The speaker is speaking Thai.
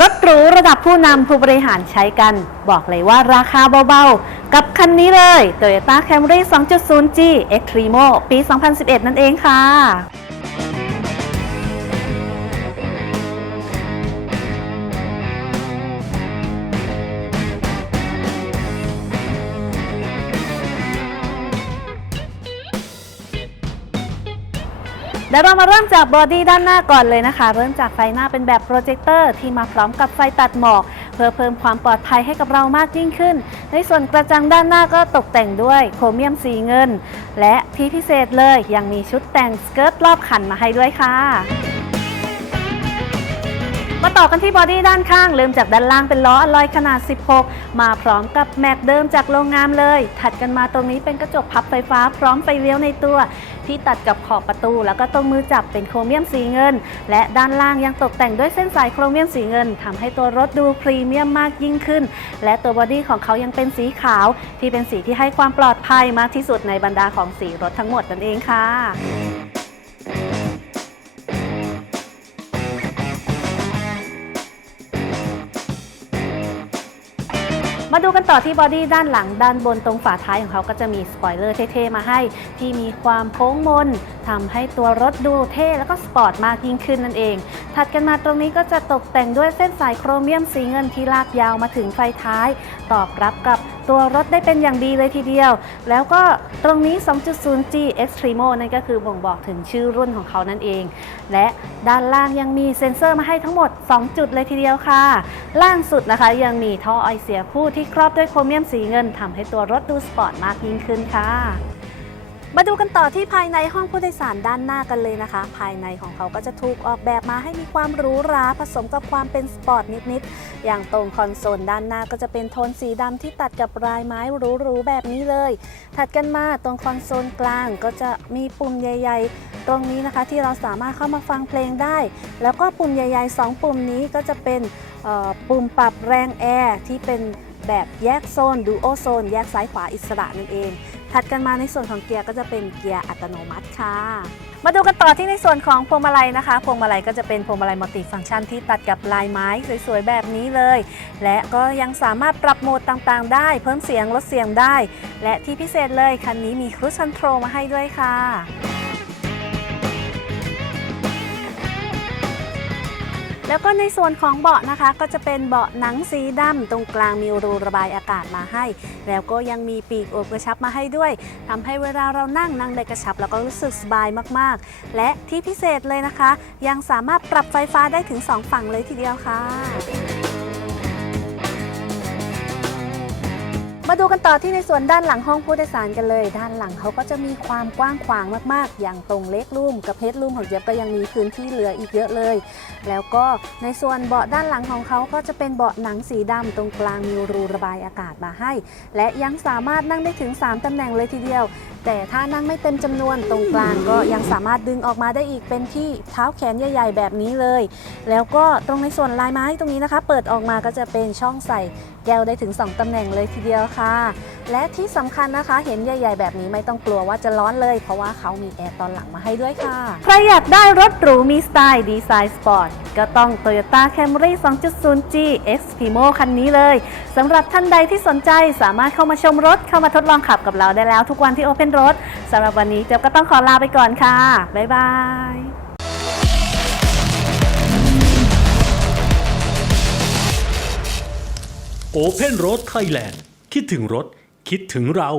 รถหรูระดับผู้นำผู้บริหารใช้กัน บอกเลยว่าราคาเบาๆ กับคันนี้เลย Toyota Camry 2.0G Extremo ปี 2011 นั่นเองค่ะ เดี๋ยวเรามาเริ่มจากบอดี้ด้านหน้าก่อนเลยนะคะ เริ่มจากไฟหน้าเป็นแบบโปรเจคเตอร์ที่มาพร้อมกับไฟตัดหมอก เพื่อเพิ่มความปลอดภัยให้กับเรามากยิ่งขึ้น ในส่วนกระจังด้านหน้าก็ตกแต่งด้วยโครเมียมสีเงิน และที่พิเศษเลยยังมีชุดแต่งสเกิร์ตรอบขันมาให้ด้วยค่ะ มาต่อกันที่บอดี้ด้านข้าง เริ่มจากด้านล่างเป็นล้ออลลอยขนาด 16 มาพร้อมกับแม็กเดิมจากโรงงานเลย ถัดกันมาตรงนี้เป็นกระจกพับไฟฟ้าพร้อมไฟเลี้ยวในตัว ที่ตัดกับขอบประตู แล้วก็ตรงมือจับเป็นโครเมียมสีเงิน และด้านล่างยังตกแต่งด้วยเส้นสายโครเมียมสีเงินทำให้ตัวรถดูพรีเมียมมากยิ่งขึ้น และตัวบอดี้ของเขายังเป็นสีขาว ที่เป็นสีที่ให้ความปลอดภัยมากที่สุดในบรรดาของสีรถทั้งหมดนั่นเองค่ะ มาดูกันต่อที่บอดี้ด้านหลังด้านบนตรงฝาท้ายของเขาก็จะมีสปอยเลอร์เท่ๆมาให้ ที่มีความโค้งมนทำให้ตัวรถดูเท่แล้วก็สปอร์ตมากยิ่งขึ้นนั่นเอง ถัดกันมาตรงนี้ก็จะตกแต่งด้วยเส้นสายโครเมียมสีเงินที่ลากยาวมาถึงไฟท้าย ตอบรับกับ ตัวรถได้เป็นอย่างดีเลยทีเดียว แล้วก็ตรงนี้ 2.0G Extremo นั่นก็คือบ่งบอกถึงชื่อรุ่นของเขานั่นเอง และด้านล่างยังมีเซ็นเซอร์มาให้ทั้งหมด 2 จุดเลยทีเดียวค่ะ ล่างสุดนะคะยังมีท่อไอเสียคู่ที่ครอบด้วยโครเมียมสีเงินทำให้ตัวรถดูสปอร์ตมากยิ่งขึ้นค่ะ มาดูกันต่อที่ภายในห้องผู้โดยสารด้านหน้ากันเลยนะคะ ภายในของเขาก็จะถูกออกแบบมาให้มีความหรูหราผสมกับความเป็นสปอร์ตนิดๆ อย่างตรงคอนโซลด้านหน้าก็จะเป็นโทนสีดำที่ตัดกับลายไม้หรูๆแบบนี้เลย ถัดกันมาตรงคอนโซลกลางก็จะมีปุ่มใหญ่ ๆ ตรงนี้นะคะที่เราสามารถเข้ามาฟังเพลงได้ แล้วก็ปุ่มใหญ่ ๆ 2 ปุ่มนี้ก็จะเป็นปุ่มปรับแรงแอร์ที่เป็นแบบแยกโซนดูโอโซน แยกซ้ายขวาอิสระนั่นเอง ถัดกันมาในส่วนของเกียร์ก็จะเป็นเกียร์อัตโนมัติค่ะ มาดูกันต่อที่ในส่วนของพวงมาลัยนะคะ พวงมาลัยก็จะเป็นพวงมาลัยมัลติฟังก์ชันที่ตัดกับลายไม้สวยๆแบบนี้เลย และก็ยังสามารถปรับโหมดต่างๆ ได้ เพิ่มเสียงลดเสียงได้ และที่พิเศษเลยคันนี้มีครู i คอนโทรลมาให้ด้วยค่ะ แล้วก็ในส่วนของเบาะนะคะก็จะเป็นเบาะหนังสีดำตรงกลางมีรูระบายอากาศมาให้ แล้วก็ยังมีปีกโอบกระชับมาให้ด้วยทำให้เวลาเรานั่งนั่งได้กระชับ แล้วก็รู้สึกสบายมากๆ และที่พิเศษเลยนะคะ ยังสามารถปรับไฟฟ้าได้ถึง 2 ฝั่งเลยทีเดียวค่ะ มาดูกันต่อที่ในส่วนด้านหลังห้องผู้โดยสารกันเลย ด้านหลังเขาก็จะมีความกว้างขวางมากๆ อย่างตรงเล็กรูมกับเพชรรูมของเจี๊ยบก็ยังมีพื้นที่เหลืออีกเยอะเลย แล้วก็ในส่วนเบาะด้านหลังของเขาก็จะเป็นเบาะหนังสีดำตรงกลางมีรูระบายอากาศมาให้ และยังสามารถนั่งได้ถึง 3ตำแหน่งเลยทีเดียว แต่ถ้านั่งไม่เต็มจำนวนตรงกลางก็ยังสามารถดึงออกมาได้อีกเป็นที่เท้าแขนใหญ่ ๆ แบบนี้เลย แล้วก็ตรงในส่วนลายไม้ตรงนี้นะคะ เปิดออกมาก็จะเป็นช่องใส่ แก้วได้ถึง 2 ตำแหน่งเลยทีเดียวค่ะ และที่สำคัญนะคะ เห็นใหญ่ ๆ แบบนี้ไม่ต้องกลัวว่าจะร้อนเลย เพราะว่าเขามีแอร์ตอนหลังมาให้ด้วยค่ะ ใครอยากได้รถหรูมีสไตล์ดีไซน์สปอร์ตก็ต้อง Toyota Camry 2.0G Extremo คันนี้เลยสำหรับท่านใดที่สนใจสามารถเข้ามาชมรถเข้ามาทดลองขับกับเราได้แล้วทุกวันที่ Open Road สำหรับวันนี้เจ๊บก็ต้องขอลาไปก่อนค่ะ บ๊ายบาย Open Road Thailand คิดถึงรถ คิดถึงเรา